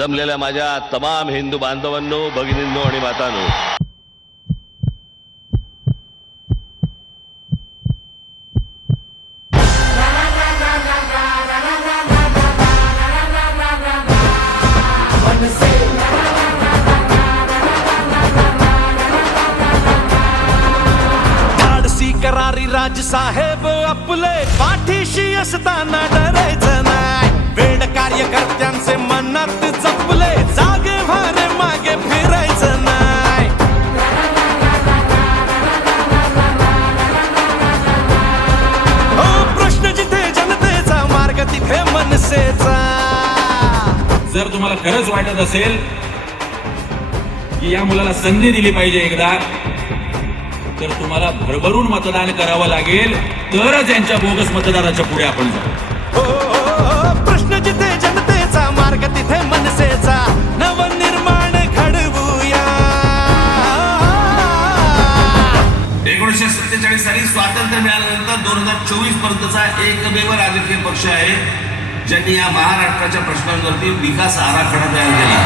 जमलेल्या माझ्या तमाम हिंदू बांधवांनो भगिनींनो आणि मातांनो. करारी राज साहेब आपले पाठीशी असताना डर. मनात जपले जागे भारे मागे फिरायचं नाही. हो प्रश्न जिथे जनतेचा मार्ग तिथे मनसेचा. जर तुम्हाला खरंच वाटत असेल की या मुलाला संधी दिली पाहिजे एकदा तर तुम्हाला भरभरून मतदान करावं लागेल. तरच यांच्या बोगस मतदाराच्या पुढे आपण जाऊ. एकोणीसशे सत्तेचाळीस साली स्वातंत्र्य मिळाल्यानंतर दोन हजार चोवीस पर्यंतचा एकमेव राजकीय पक्ष आहे ज्यांनी या महाराष्ट्राच्या प्रश्नांवरती विकास आराखडा तयार केला.